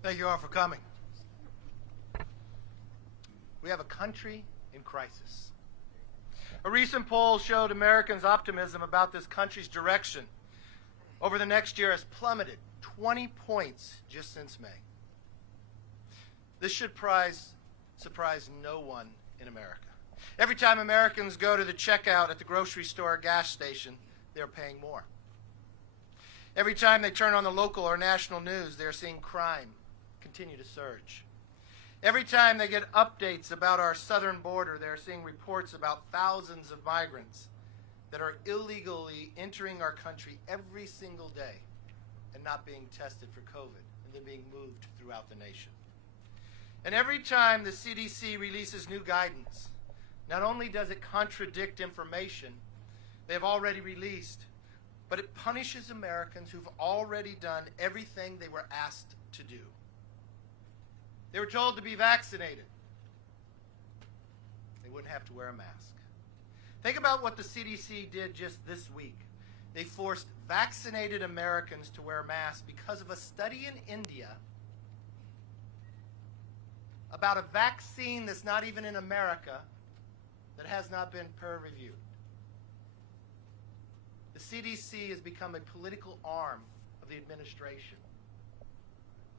Thank you all for coming. We have a country in crisis. A recent poll showed Americans' optimism about this country's direction over the next year has plummeted 20 points just since May. This should surprise no one in America. Every time Americans go to the checkout at the grocery store or gas station, they're paying more. Every time they turn on the local or national news, they're seeing crime continue to surge. Every time they get updates about our southern border, they're seeing reports about thousands of migrants that are illegally entering our country every single day and not being tested for COVID and then being moved throughout the nation. And every time the CDC releases new guidance, not only does it contradict information they have already released, but it punishes Americans who've already done everything they were asked to do. They were told to be vaccinated. They wouldn't have to wear a mask. Think about what the CDC did just this week. They forced vaccinated Americans to wear masks because of a study in India about a vaccine that's not even in America that has not been peer-reviewed. The CDC has become a political arm of the administration.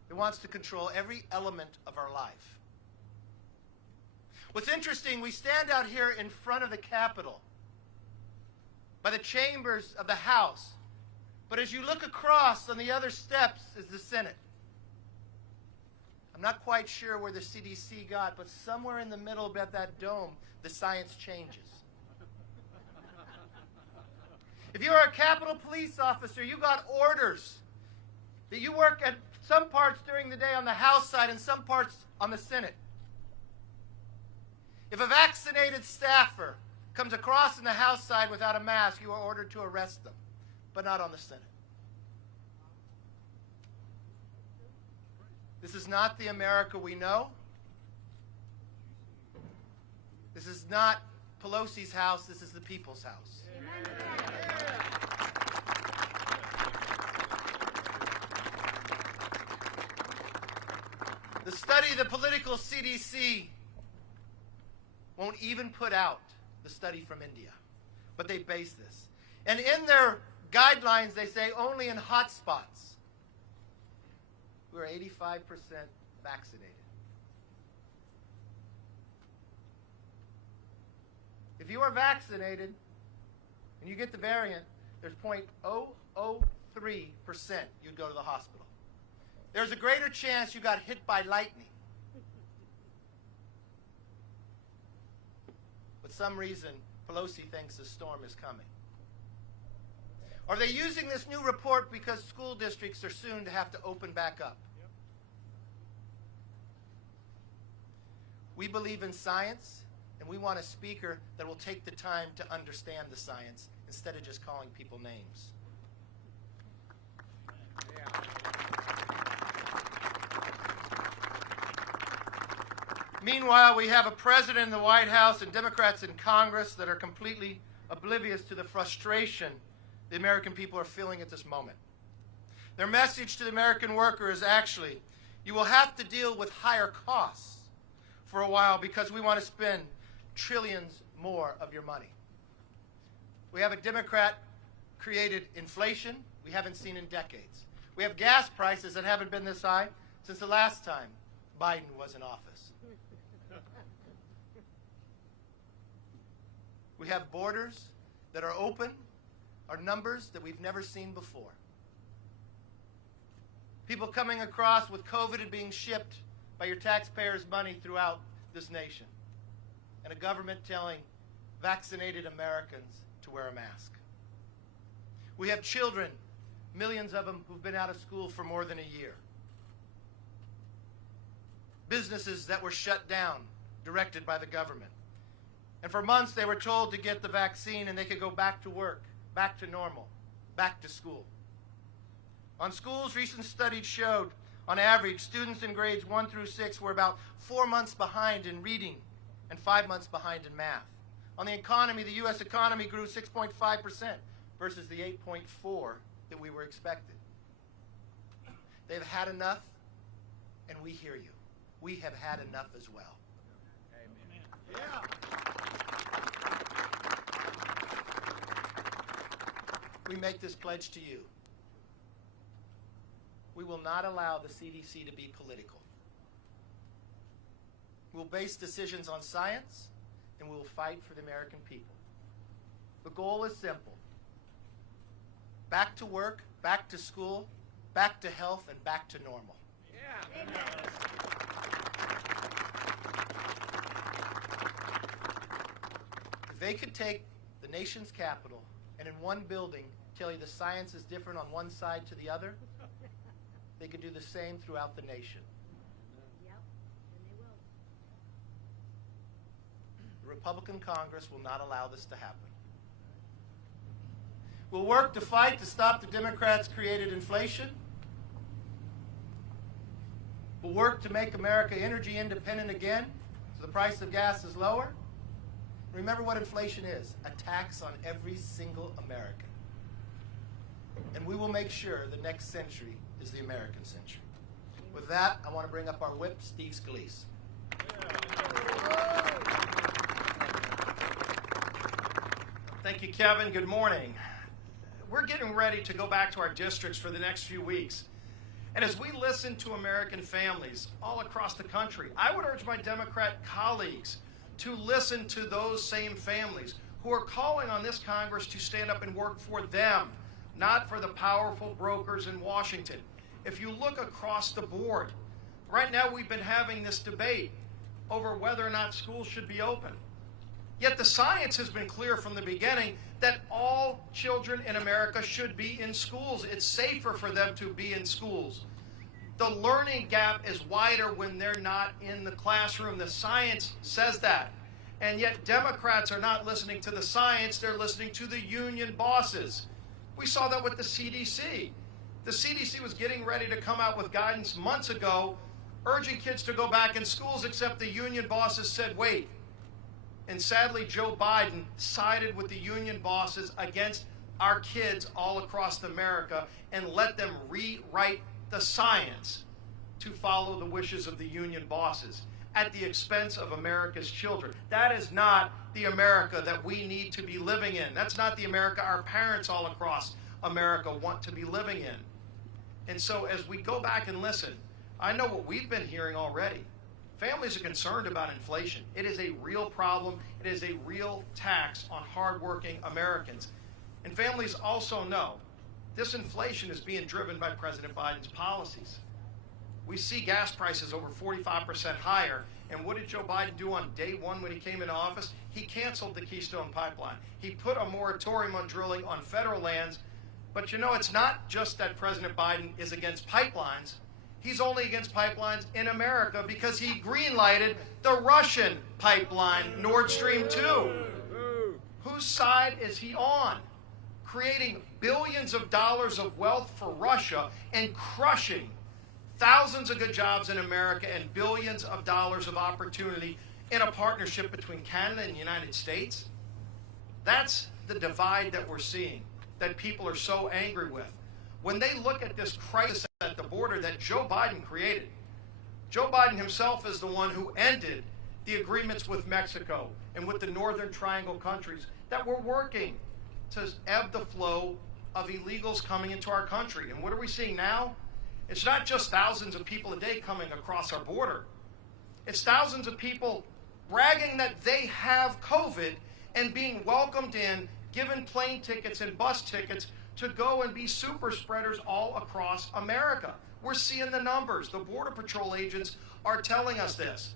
It wants to control every element of our life. What's interesting, we stand out here in front of the Capitol, by the chambers of the House, but as you look across on the other steps is the Senate. I'm not quite sure where the CDC got, but somewhere in the middle of that dome, the science changes. If you're a Capitol Police officer, you got orders that you work at some parts during the day on the House side and some parts on the Senate. If a vaccinated staffer comes across in the House side without a mask, you are ordered to arrest them, but not on the Senate. This is not the America we know. This is not Pelosi's house. This is the people's house. Amen. The study, the political CDC, won't even put out the study from India, but they base this. And in their guidelines, they say only in hot spots, we're 85% vaccinated. If you are vaccinated and you get the variant, there's 0.003% you'd go to the hospital. There's a greater chance you got hit by lightning. But some reason, Pelosi thinks the storm is coming. Are they using this new report because school districts are soon to have to open back up? Yep. We believe in science, and we want a speaker that will take the time to understand the science instead of just calling people names. Yeah. Meanwhile, we have a president in the White House and Democrats in Congress that are completely oblivious to the frustration the American people are feeling at this moment. Their message to the American worker is actually, you will have to deal with higher costs for a while because we want to spend trillions more of your money. We have a Democrat-created inflation we haven't seen in decades. We have gas prices that haven't been this high since the last time Biden was in office. We have borders that are open, are numbers that we've never seen before. People coming across with COVID and being shipped by your taxpayers' money throughout this nation. And a government telling vaccinated Americans to wear a mask. We have children, millions of them who've been out of school for more than a year. Businesses that were shut down, directed by the government. And for months they were told to get the vaccine and they could go back to work, back to normal, back to school. On schools, recent studies showed, on average, students in grades 1 through 6 were about 4 months behind in reading and 5 months behind in math. On the economy, the U.S. economy grew 6.5% versus the 8.4% that we were expected. They've had enough, And we hear you. We have had enough as well. Amen. Yeah. We make this pledge to you. We will not allow the CDC to be political. We'll base decisions on science, and we will fight for the American people. The goal is simple. Back to work, back to school, back to health, and back to normal. Yeah. Amen. If they could take the nation's capital and in one building tell you the science is different on one side to the other, they could do the same throughout the nation. Yep, and they will. The Republican Congress will not allow this to happen. We'll work to fight to stop the Democrats' created inflation. We'll work to make America energy independent again so the price of gas is lower. Remember what inflation is: a tax on every single American. And we will make sure the next century is the American century. With that, I want to bring up our whip, Steve Scalise. Thank you, Kevin. Good morning. We're getting ready to go back to our districts for the next few weeks. And as we listen to American families all across the country, I would urge my Democrat colleagues to listen to those same families who are calling on this Congress to stand up and work for them, not for the powerful brokers in Washington. If you look across the board, right now we've been having this debate over whether or not schools should be open. Yet the science has been clear from the beginning that all children in America should be in schools. It's safer for them to be in schools. The learning gap is wider when they're not in the classroom. The science says that. And yet Democrats are not listening to the science, they're listening to the union bosses. We saw that with the CDC. The CDC was getting ready to come out with guidance months ago, urging kids to go back in schools, except the union bosses said, wait. And sadly, Joe Biden sided with the union bosses against our kids all across America and let them rewrite the science to follow the wishes of the union bosses at the expense of America's children. That is not the America that we need to be living in. That's not the America our parents all across America want to be living in. And so as we go back and listen, I know what we've been hearing already. Families are concerned about inflation. It is a real problem. It is a real tax on hardworking Americans. And families also know this inflation is being driven by President Biden's policies. We see gas prices over 45% higher. And what did Joe Biden do on day one when he came into office? He canceled the Keystone Pipeline. He put a moratorium on drilling on federal lands. But you know, it's not just that President Biden is against pipelines. He's only against pipelines in America because he green-lighted the Russian pipeline, Nord Stream 2. Whose side is he on? Creating billions of dollars of wealth for Russia and crushing thousands of good jobs in America and billions of dollars of opportunity in a partnership between Canada and the United States? That's the divide that we're seeing, that people are so angry with. When they look at this crisis at the border that Joe Biden created, Joe Biden himself is the one who ended the agreements with Mexico and with the Northern Triangle countries that were working to ebb the flow of illegals coming into our country. And what are we seeing now? It's not just thousands of people a day coming across our border. It's thousands of people bragging that they have COVID and being welcomed in, given plane tickets and bus tickets to go and be super spreaders all across America. We're seeing the numbers. The Border Patrol agents are telling us this.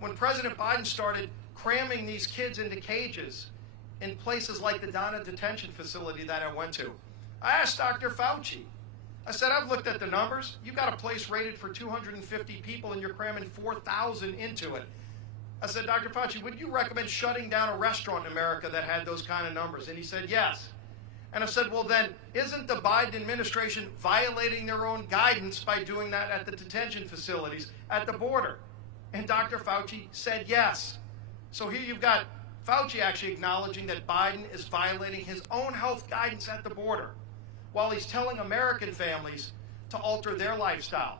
When President Biden started cramming these kids into cages in places like the Donna detention facility that I went to, I asked Dr. Fauci. I said, I've looked at the numbers. You've got a place rated for 250 people and you're cramming 4,000 into it. I said, Dr. Fauci, would you recommend shutting down a restaurant in America that had those kind of numbers? And he said, yes. And I said, well, then, isn't the Biden administration violating their own guidance by doing that at the detention facilities at the border? And Dr. Fauci said yes. So here you've got Fauci actually acknowledging that Biden is violating his own health guidance at the border while he's telling American families to alter their lifestyle.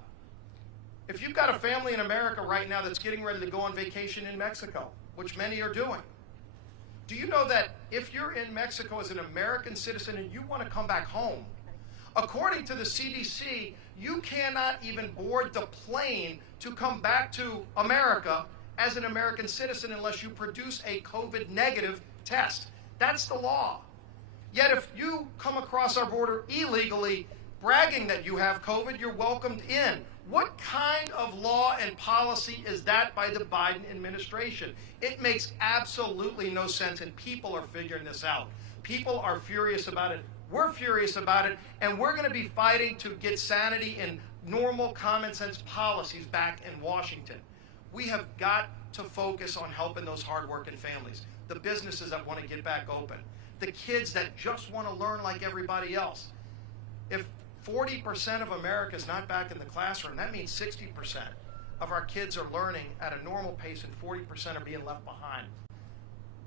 If you've got a family in America right now that's getting ready to go on vacation in Mexico, which many are doing, do you know that if you're in Mexico as an American citizen and you want to come back home, according to the CDC, you cannot even board the plane to come back to America as an American citizen unless you produce a COVID negative test. That's the law. Yet if you come across our border illegally, bragging that you have COVID, you're welcomed in. What kind of law and policy is that by the Biden administration? It makes absolutely no sense, and people are figuring this out. People are furious about it. We're furious about it, and we're going to be fighting to get sanity and normal common sense policies back in Washington. We have got to focus on helping those hardworking families, the businesses that want to get back open, the kids that just want to learn like everybody else. If 40% of America is not back in the classroom, that means 60% of our kids are learning at a normal pace and 40% are being left behind.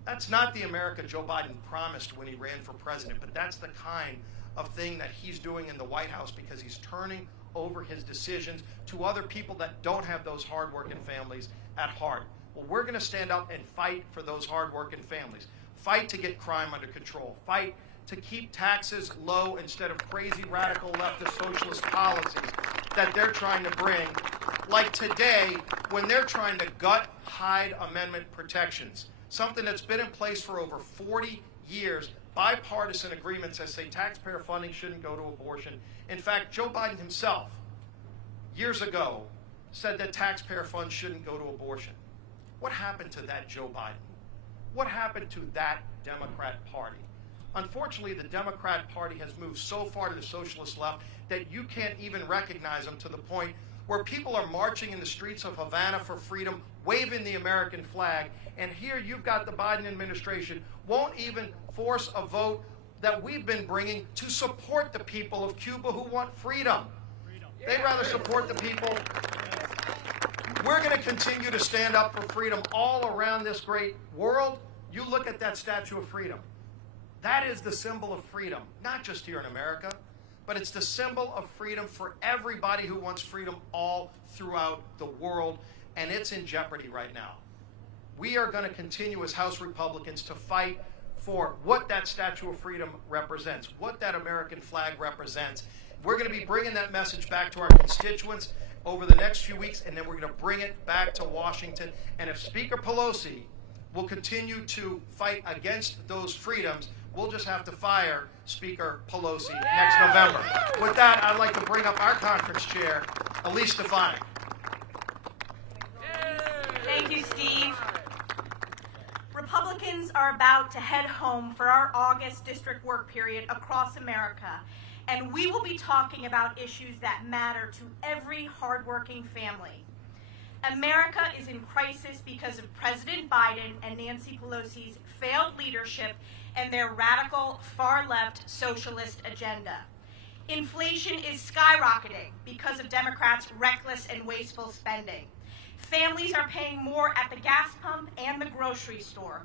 That's not the America Joe Biden promised when he ran for president, but that's the kind of thing that he's doing in the White House because he's turning over his decisions to other people that don't have those hardworking families at heart. Well, we're going to stand up and fight for those hardworking families. Fight to get crime under control. Fight to keep taxes low instead of crazy radical leftist socialist policies that they're trying to bring, like today when they're trying to gut Hyde Amendment protections, something that's been in place for over 40 years, bipartisan agreements that say taxpayer funding shouldn't go to abortion. In fact, Joe Biden himself, years ago, said that taxpayer funds shouldn't go to abortion. What happened to that Joe Biden? What happened to that Democrat Party? Unfortunately, the Democrat Party has moved so far to the socialist left that you can't even recognize them, to the point where people are marching in the streets of Havana for freedom, waving the American flag, and here you've got the Biden administration won't even force a vote that we've been bringing to support the people of Cuba who want freedom. They'd rather support the people. We're going to continue to stand up for freedom all around this great world. You look at that Statue of Freedom. That is the symbol of freedom, not just here in America, but it's the symbol of freedom for everybody who wants freedom all throughout the world, and it's in jeopardy right now. We are going to continue as House Republicans to fight for what that Statue of Freedom represents, what that American flag represents. We're going to be bringing that message back to our constituents over the next few weeks, and then we're going to bring it back to Washington. And if Speaker Pelosi will continue to fight against those freedoms, we'll just have to fire Speaker Pelosi next November. With that, I'd like to bring up our conference chair, Elise Stefanik. Thank you, Steve. Republicans are about to head home for our August district work period across America, and we will be talking about issues that matter to every hardworking family. America is in crisis because of President Biden and Nancy Pelosi's failed leadership and their radical far-left socialist agenda. Inflation is skyrocketing because of Democrats' reckless and wasteful spending. Families are paying more at the gas pump and the grocery store.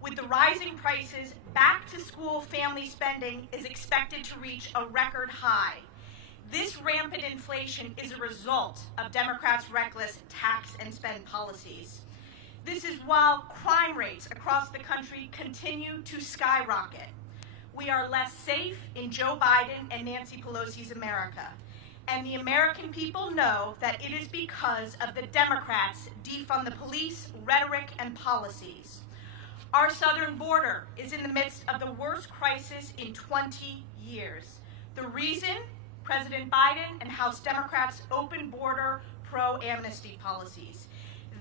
With the rising prices, back-to-school family spending is expected to reach a record high. This rampant inflation is a result of Democrats' reckless tax and spend policies. This is while crime rates across the country continue to skyrocket. We are less safe in Joe Biden and Nancy Pelosi's America. And the American people know that it is because of the Democrats' defund the police rhetoric and policies. Our southern border is in the midst of the worst crisis in 20 years. The reason? President Biden and House Democrats' open border pro-amnesty policies.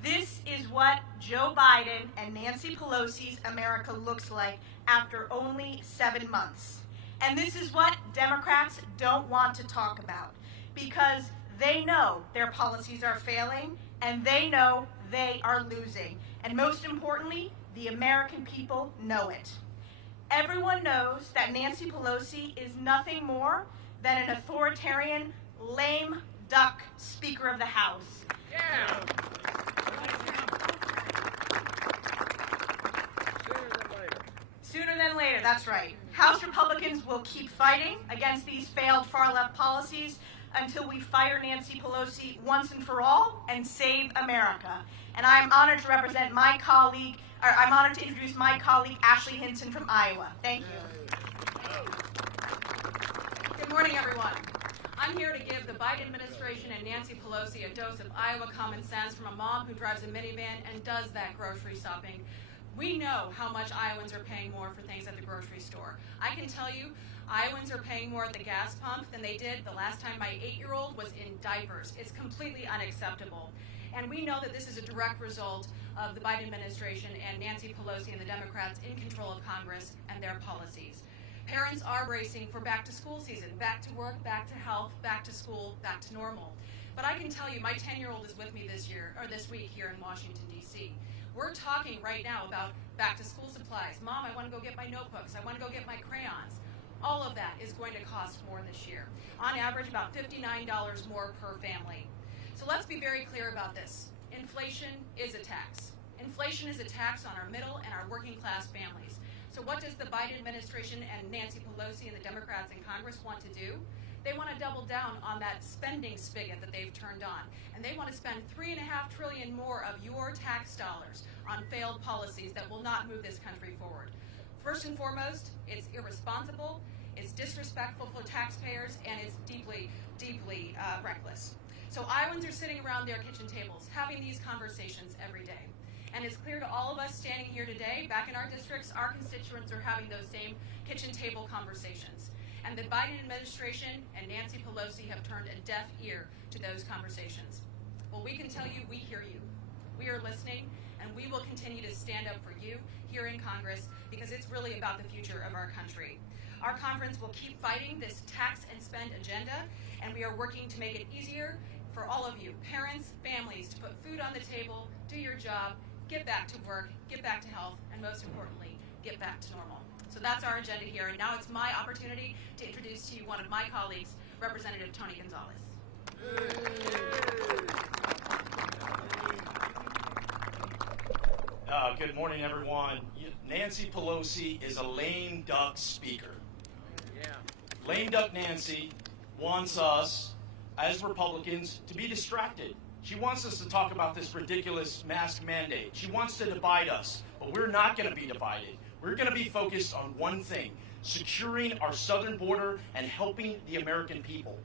This is what Joe Biden and Nancy Pelosi's America looks like after only 7 months. And this is what Democrats don't want to talk about, because they know their policies are failing and they know they are losing. And most importantly, the American people know it. Everyone knows that Nancy Pelosi is nothing more than an authoritarian, lame duck Speaker of the House. Yeah. Sooner than later, that's right. House Republicans will keep fighting against these failed far-left policies until we fire Nancy Pelosi once and for all and save America. And I'm honored to represent my colleague, or I'm honored to introduce my colleague, Ashley Hinson from Iowa. Thank you. Good morning, everyone. I'm here to give the Biden administration and Nancy Pelosi a dose of Iowa common sense from a mom who drives a minivan and does that grocery shopping. We know how much Iowans are paying more for things at the grocery store. I can tell you, Iowans are paying more at the gas pump than they did the last time my 8-year-old was in diapers. It's completely unacceptable. And we know that this is a direct result of the Biden administration and Nancy Pelosi and the Democrats in control of Congress and their policies. Parents are bracing for back to school season, back to work, back to health, back to school, back to normal. But I can tell you, my 10-year-old is with me this week here in Washington, D.C. We're talking right now about back to school supplies. Mom, I want to go get my notebooks. I want to go get my crayons. All of that is going to cost more this year. On average, about $59 more per family. So let's be very clear about this. Inflation is a tax. Inflation is a tax on our middle and our working class families. So what does the Biden administration and Nancy Pelosi and the Democrats in Congress want to do? They want to double down on that spending spigot that they've turned on. And they want to spend $3.5 trillion more of your tax dollars on failed policies that will not move this country forward. First and foremost, it's irresponsible, it's disrespectful for taxpayers, and it's deeply, deeply reckless. So Iowans are sitting around their kitchen tables having these conversations every day. And it's clear to all of us standing here today, back in our districts, our constituents are having those same kitchen table conversations. And the Biden administration and Nancy Pelosi have turned a deaf ear to those conversations. Well, we can tell you we hear you. We are listening, and we will continue to stand up for you here in Congress because it's really about the future of our country. Our conference will keep fighting this tax and spend agenda, and we are working to make it easier for all of you, parents, families, to put food on the table, do your job, get back to work, get back to health, and most importantly, get back to normal. So that's our agenda here, and now it's my opportunity to introduce to you one of my colleagues, Representative Tony Gonzalez. Good morning, everyone. Nancy Pelosi is a lame duck speaker. Lame duck Nancy wants us, as Republicans, to be distracted. She wants us to talk about this ridiculous mask mandate. She wants to divide us, but we're not going to be divided. We're going to be focused on one thing, securing our southern border and helping the American people.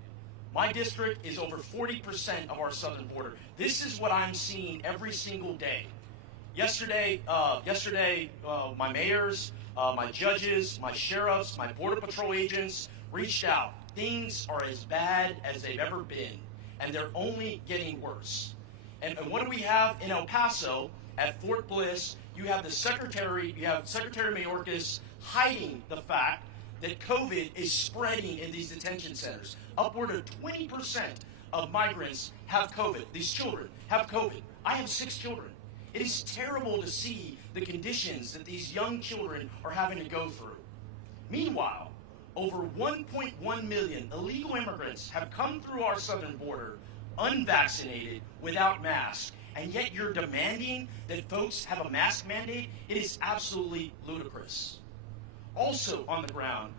My district is over 40% of our southern border. This is what I'm seeing every single day. Yesterday, my mayors, my judges, my sheriffs, my Border Patrol agents reached out. Things are as bad as they've ever been, and they're only getting worse. And what do we have in El Paso at Fort Bliss? You have Secretary Mayorkas hiding the fact that COVID is spreading in these detention centers. Upward of 20% of migrants have COVID. These children have COVID. I have 6 children. It is terrible to see the conditions that these young children are having to go through. Meanwhile, over 1.1 million illegal immigrants have come through our southern border unvaccinated, without masks, and yet you're demanding that folks have a mask mandate? It is absolutely ludicrous. Also on the ground,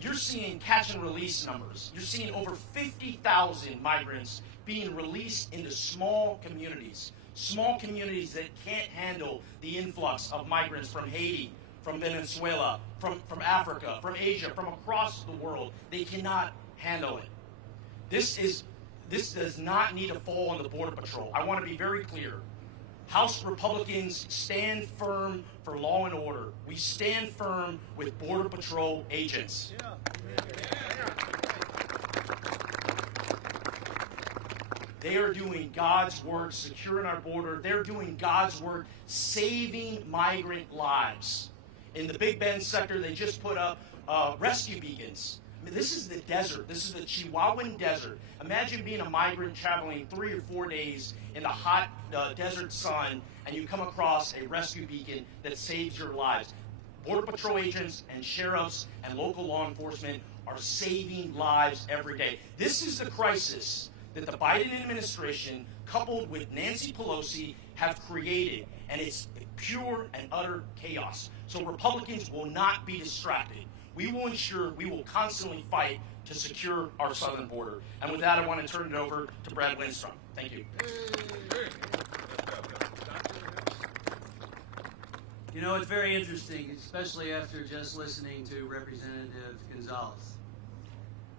you're seeing catch and release numbers. You're seeing over 50,000 migrants being released into small communities that can't handle the influx of migrants from Haiti, from Venezuela, from Africa, from Asia, from across the world. They cannot handle it. This does not need to fall on the Border Patrol. I want to be very clear. House Republicans stand firm for law and order. We stand firm with Border Patrol agents. They are doing God's work securing our border. They're doing God's work saving migrant lives. In the Big Bend sector, they just put up rescue beacons. I mean, this is the desert. This is the Chihuahuan desert. Imagine being a migrant traveling 3 or 4 days in the hot desert sun, and you come across a rescue beacon that saves your lives. Border Patrol agents and sheriffs and local law enforcement are saving lives every day. This is the crisis that the Biden administration, coupled with Nancy Pelosi, have created, and it's pure and utter chaos. So Republicans will not be distracted. we will ensure we will constantly fight to secure our southern border. And with that, I want to turn it over to Brad Lindstrom. Thank you. You know, it's very interesting, especially after just listening to Representative Gonzalez.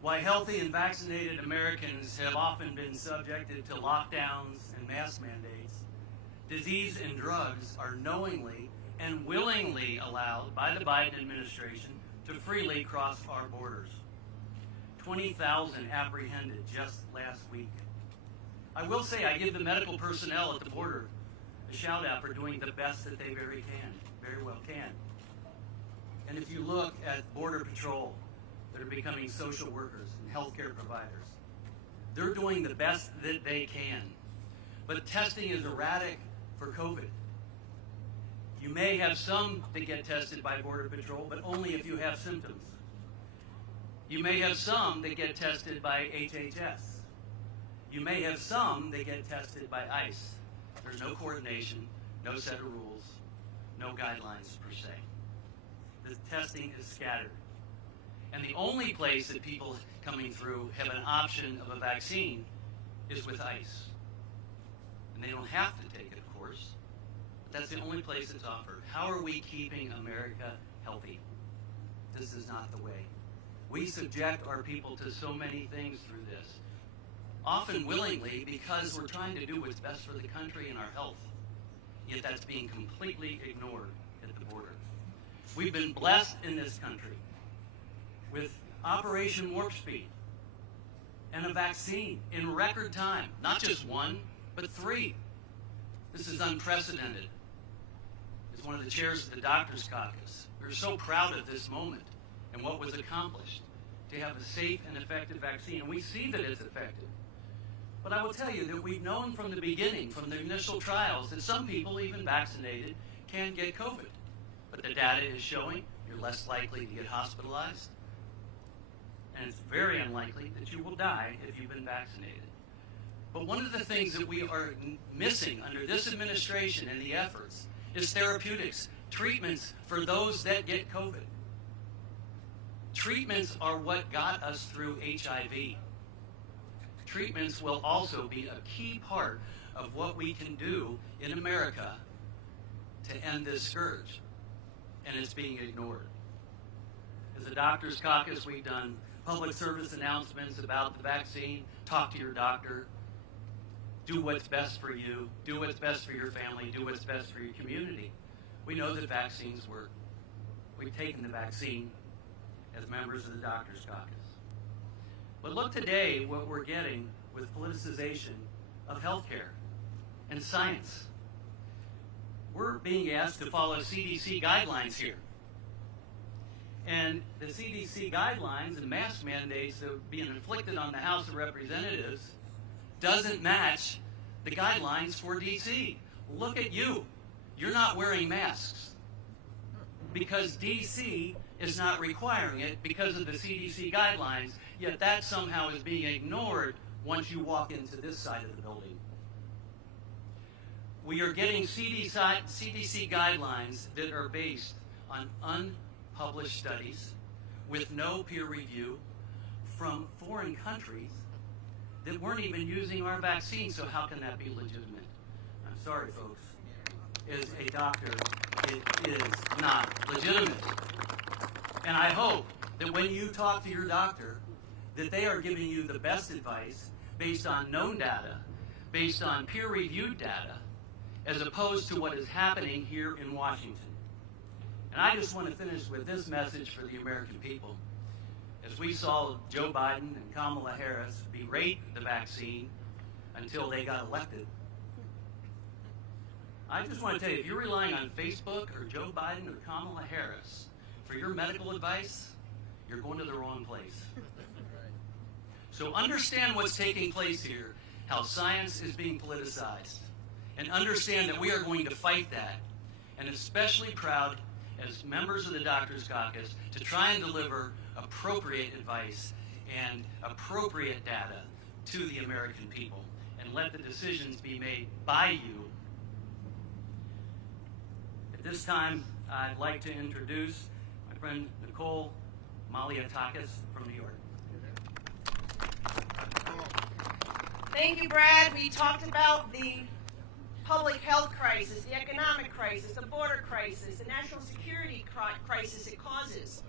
Why healthy and vaccinated Americans have often been subjected to lockdowns and mask mandates, disease and drugs are knowingly and willingly allowed by the Biden administration to freely cross our borders. 20,000 apprehended just last week. I will say I give the medical personnel at the border a shout out for doing the best that they very well can. And if you look at Border Patrol that are becoming social workers and healthcare providers, they're doing the best that they can. But testing is erratic for COVID. You may have some that get tested by Border Patrol, but only if you have symptoms. You may have some that get tested by HHS. You may have some that get tested by ICE. There's no coordination, no set of rules, no guidelines per se. The testing is scattered. And the only place that people coming through have an option of a vaccine is with ICE. And they don't have to take it, of course, but that's the only place it's offered. How are we keeping America healthy? This is not the way. We subject our people to so many things through this, often willingly because we're trying to do what's best for the country and our health, yet that's being completely ignored at the border. We've been blessed in this country with Operation Warp Speed and a vaccine in record time, not just one, but 3. This is unprecedented. As one of the chairs of the Doctors Caucus, we're so proud of this moment and what was accomplished to have a safe and effective vaccine. And we see that it's effective. But I will tell you that we've known from the beginning, from the initial trials, that some people, even vaccinated, can get COVID. But the data is showing you're less likely to get hospitalized, and it's very unlikely that you will die if you've been vaccinated. But one of the things that we are missing under this administration and the efforts is therapeutics, treatments for those that get COVID. Treatments are what got us through HIV. Treatments will also be a key part of what we can do in America to end this scourge, and it's being ignored. As a Doctors Caucus, we've done public service announcements about the vaccine. Talk to your doctor. Do what's best for you. Do what's best for your family. Do what's best for your community. We know that vaccines work. We've taken the vaccine as members of the Doctors Caucus. But look today what we're getting with politicization of healthcare and science. We're being asked to follow CDC guidelines here. And the CDC guidelines and mask mandates that are being inflicted on the House of Representatives doesn't match the guidelines for DC. Look at you. You're not wearing masks because DC is not requiring it because of the CDC guidelines, yet that somehow is being ignored once you walk into this side of the building. We are getting CDC guidelines that are based on unpublished studies with no peer review from foreign countries that weren't even using our vaccine, so how can that be legitimate? I'm sorry, folks. As a doctor, it is not legitimate. And I hope that when you talk to your doctor, that they are giving you the best advice based on known data, based on peer-reviewed data, as opposed to what is happening here in Washington. And I just want to finish with this message for the American people. As we saw Joe Biden and Kamala Harris berate the vaccine until they got elected, I just want to tell you, if you're relying on Facebook or Joe Biden or Kamala Harris for your medical advice, you're going to the wrong place. So understand what's taking place here, how science is being politicized, and understand that we are going to fight that, and especially proud as members of the Doctors Caucus to try and deliver appropriate advice and appropriate data to the American people, and let the decisions be made by you. At this time, I'd like to introduce my friend Nicole Maliatakis from New York. Thank you, Brad. We talked about the public health crisis, the economic crisis, the border crisis, the national security crisis it causes.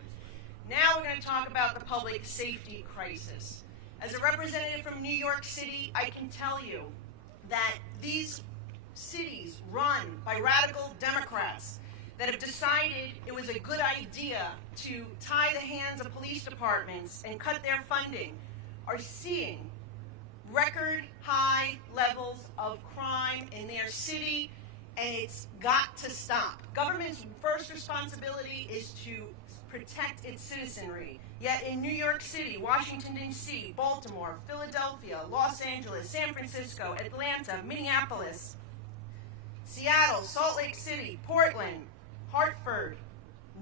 Now we're going to talk about the public safety crisis. As a representative from New York City, I can tell you that these cities run by radical Democrats that have decided it was a good idea to tie the hands of police departments and cut their funding are seeing record high levels of crime in their city, and it's got to stop. Government's first responsibility is to protect its citizenry. Yet in New York City, Washington, D.C., Baltimore, Philadelphia, Los Angeles, San Francisco, Atlanta, Minneapolis, Seattle, Salt Lake City, Portland, Hartford,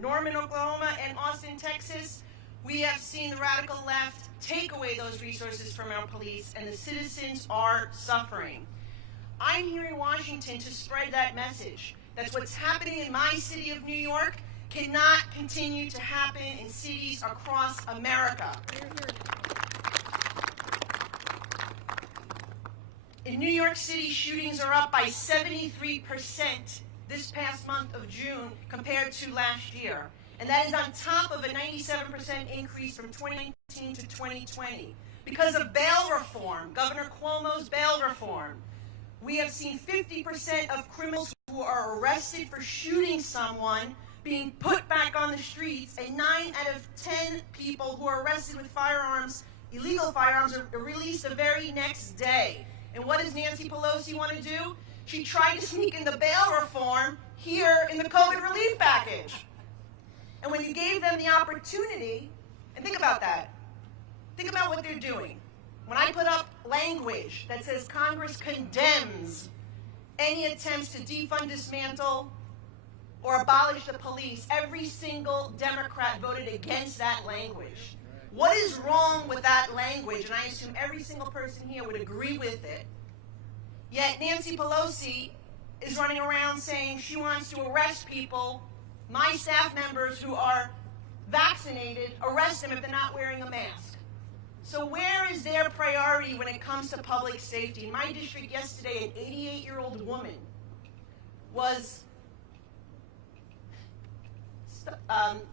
Norman, Oklahoma, and Austin, Texas, we have seen the radical left take away those resources from our police, and the citizens are suffering. I'm here in Washington to spread that message. That's what's happening in my city of New York cannot continue to happen in cities across America. In New York City, shootings are up by 73% this past month of June compared to last year. And that is on top of a 97% increase from 2019 to 2020. Because of bail reform, Governor Cuomo's bail reform, we have seen 50% of criminals who are arrested for shooting someone being put back on the streets, and 9 out of 10 people who are arrested with firearms, illegal firearms, are released the very next day. And what does Nancy Pelosi want to do? She tried to sneak in the bail reform here in the COVID relief package. And when you gave them the opportunity, and think about that, think about what they're doing. When I put up language that says Congress condemns any attempts to defund, dismantle, or abolish the police, every single Democrat voted against that language. What is wrong with that language? And I assume every single person here would agree with it. Yet Nancy Pelosi is running around saying she wants to arrest people, my staff members who are vaccinated, arrest them if they're not wearing a mask. So where is their priority when it comes to public safety? In my district yesterday, an 88-year-old woman was,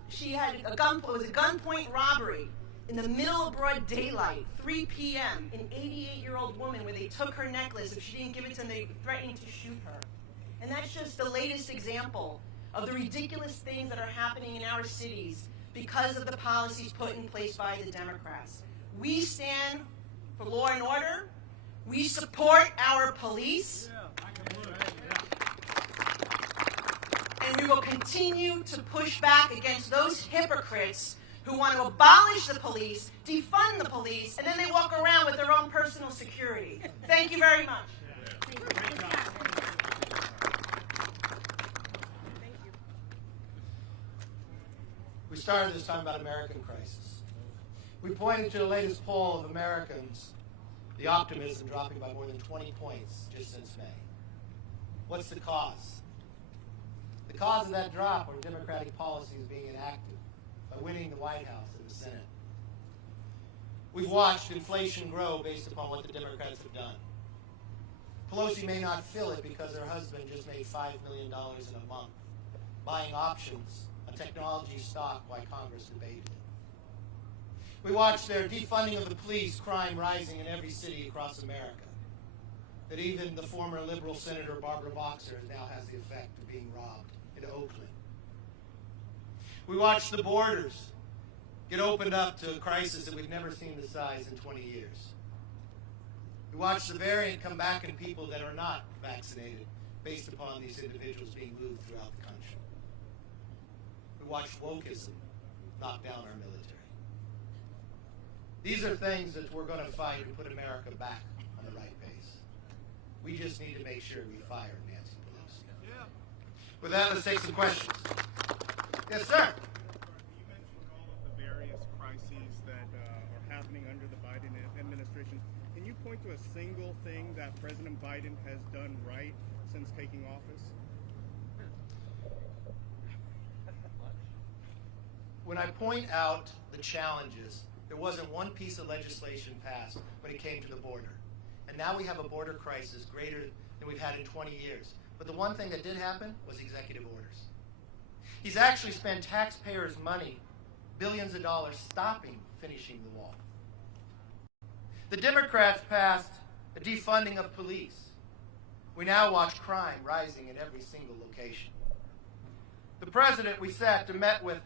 she had it was a gunpoint robbery in the middle of broad daylight, 3 p.m., an 88-year-old woman where they took her necklace. If she didn't give it to them, they were threatening to shoot her. And that's just the latest example of the ridiculous things that are happening in our cities because of the policies put in place by the Democrats. We stand for law and order. We support our police. And we will continue to push back against those hypocrites who want to abolish the police, defund the police, and then they walk around with their own personal security. Thank you very much. We started this time about American crisis. We pointed to the latest poll of Americans, the optimism dropping by more than 20 points just since May. What's the cause? The cause of that drop are Democratic policies being enacted by winning the White House and the Senate. We've watched inflation grow based upon what the Democrats have done. Pelosi may not feel it because her husband just made $5 million in a month, buying options on technology stock while Congress debated it. We watched their defunding of the police, crime rising in every city across America. That even the former liberal Senator Barbara Boxer now has the effect of being robbed in Oakland. We watched the borders get opened up to a crisis that we've never seen the size in 20 years. We watched the variant come back in people that are not vaccinated based upon these individuals being moved throughout the country. We watched wokeism knock down our military. These are things that we're going to fight to put America back on the right pace. We just need to make sure we fire Nancy Pelosi. Yeah. With that, let's take some questions. Yes, sir. You mentioned all of the various crises that are happening under the Biden administration. Can you point to a single thing that President Biden has done right since taking office? when I point out the challenges, there wasn't one piece of legislation passed when it came to the border. And now we have a border crisis greater than we've had in 20 years. But the one thing that did happen was executive orders. He's actually spent taxpayers' money, billions of dollars, stopping finishing the wall. The Democrats passed a defunding of police. We now watch crime rising in every single location. The president we sat and met with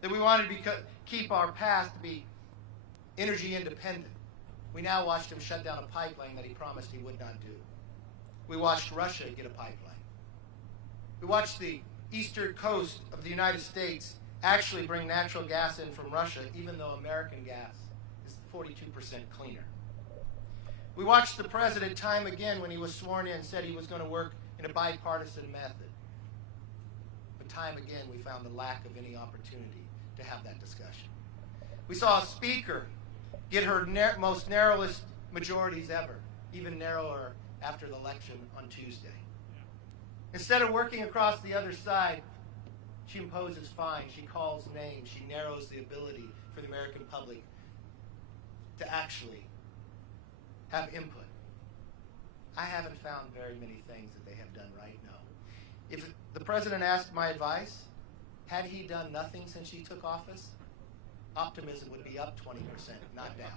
that we wanted to keep our past to be energy independent. We now watched him shut down a pipeline that he promised he would not do. We watched Russia get a pipeline. We watched the eastern coast of the United States actually bring natural gas in from Russia, even though American gas is 42% cleaner. We watched the president time again when he was sworn in said he was going to work in a bipartisan method. But time again we found the lack of any opportunity to have that discussion. We saw a speaker get her most narrowest majorities ever, even narrower after the election on Tuesday. Instead of working across the other side, she imposes fines, she calls names, she narrows the ability for the American public to actually have input. I haven't found very many things that they have done right, no. If the president asked my advice, had he done nothing since he took office, optimism would be up 20%, not down.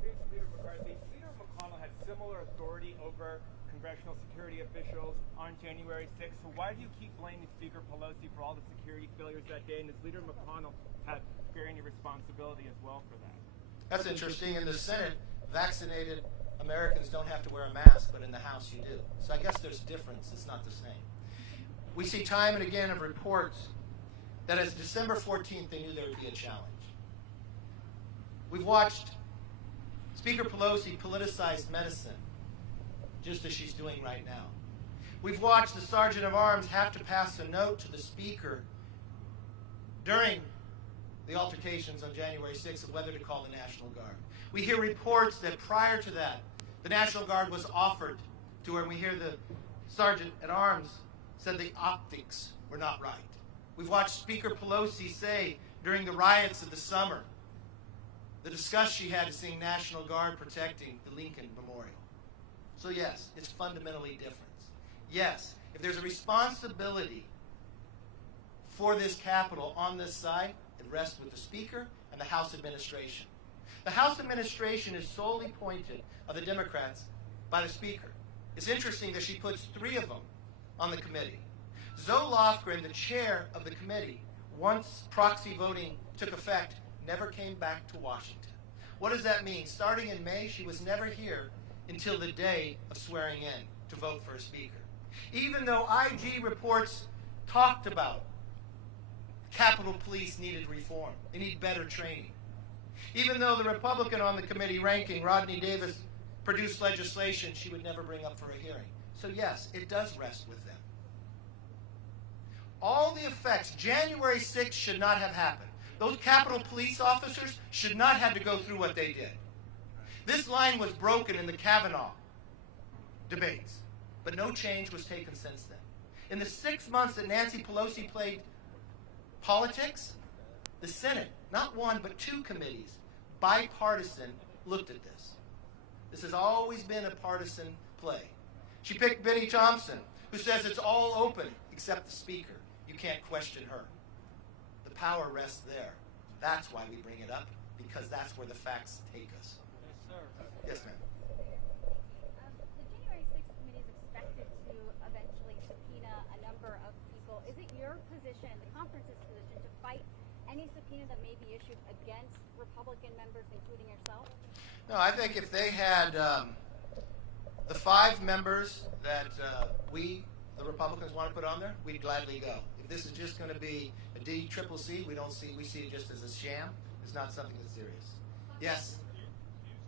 Leader McConnell had similar authority over congressional security officials on January 6th. So why do you keep blaming Speaker Pelosi for all the security failures that day? And does Leader McConnell have any responsibility as well for that? That's interesting. In the Senate, vaccinated Americans don't have to wear a mask, but in the House you do. So I guess there's difference. It's not the same. We see time and again of reports that as December 14th, they knew there would be a challenge. We've watched Speaker Pelosi politicize medicine, just as she's doing right now. We've watched the Sergeant of Arms have to pass a note to the Speaker during the altercations on January 6th of whether to call the National Guard. We hear reports that prior to that, the National Guard was offered to her, and we hear the Sergeant at Arms said the optics were not right. We've watched Speaker Pelosi say during the riots of the summer, the disgust she had to seeing National Guard protecting the Lincoln Memorial. So yes, it's fundamentally different. Yes, if there's a responsibility for this Capitol on this side, it rests with the Speaker and the House administration. The House administration is solely appointed of the Democrats by the Speaker. It's interesting that she puts 3 of them on the committee. Zoe Lofgren, the chair of the committee, once proxy voting took effect, never came back to Washington. What does that mean? Starting in May, she was never here until the day of swearing in to vote for a Speaker. Even though IG reports talked about Capitol Police needed reform, they need better training. Even though the Republican on the committee ranking, Rodney Davis, produced legislation she would never bring up for a hearing. So yes, it does rest with them. All the effects, January 6th should not have happened. Those Capitol Police officers should not have to go through what they did. This line was broken in the Kavanaugh debates, but no change was taken since then. In the 6 months that Nancy Pelosi played politics, the Senate, not one but 2 committees, bipartisan, looked at this. This has always been a partisan play. She picked Benny Thompson, who says it's all open except the Speaker. You can't question her. The power rests there. That's why we bring it up, because that's where the facts take us. Yes, sir. Yes, ma'am. The January 6th committee is expected to eventually subpoena a number of people. Is it your position, the conference's position, to fight any subpoena that may be issued against Republican members, including yourself? No, I think if they had the 5 members that we, the Republicans, want to put on there, we'd gladly go. If this is just going to be a DCCC, we see it just as a sham. It's not something that's serious. Yes? Do you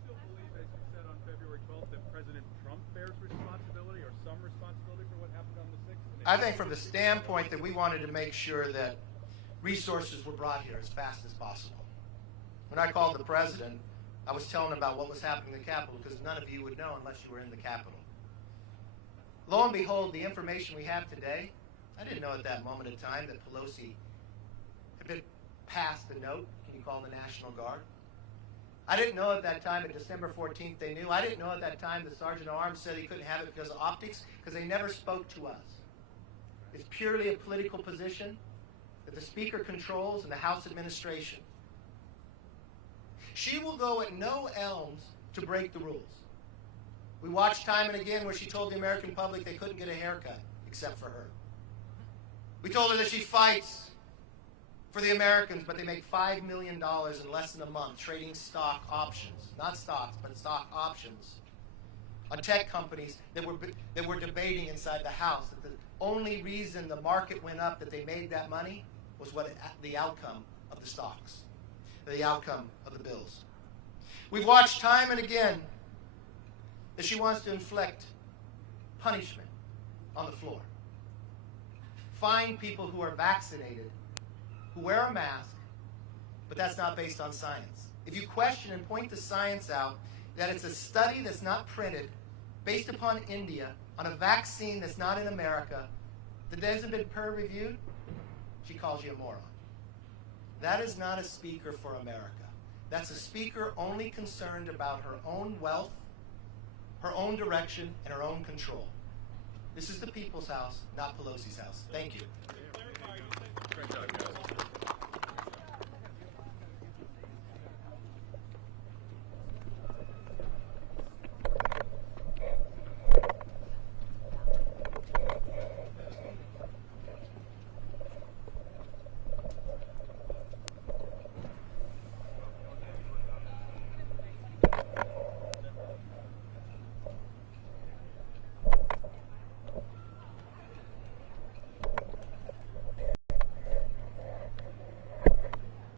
still believe, as you said on February 12th, that President Trump bears responsibility or some responsibility for what happened on the 6th? I think from the standpoint that we wanted to make sure that resources were brought here as fast as possible. When I called the president, I was telling him about what was happening in the Capitol, because none of you would know unless you were in the Capitol. Lo and behold, the information we have today, I didn't know at that moment in time that Pelosi passed the note, can you call the National Guard? I didn't know at that time, at December 14th, they knew. I didn't know at that time the Sergeant at Arms said he couldn't have it because of optics, because they never spoke to us. It's purely a political position that the Speaker controls and the House administration. She will go at no elms to break the rules. We watched time and again where she told the American public they couldn't get a haircut except for her. We told her that she fights for the Americans, but they make $5 million in less than a month trading stock options, not stocks, but stock options, on tech companies that were debating inside the House that the only reason the market went up, that they made that money, was the outcome of the stocks, the outcome of the bills. We've watched time and again that she wants to inflict punishment on the floor. Find people who are vaccinated, who wear a mask, but that's not based on science. If you question and point the science out, that it's a study that's not printed, based upon India, on a vaccine that's not in America, that hasn't been peer-reviewed, she calls you a moron. That is not a speaker for America. That's a speaker only concerned about her own wealth, her own direction, and her own control. This is the people's house, not Pelosi's house. Thank you.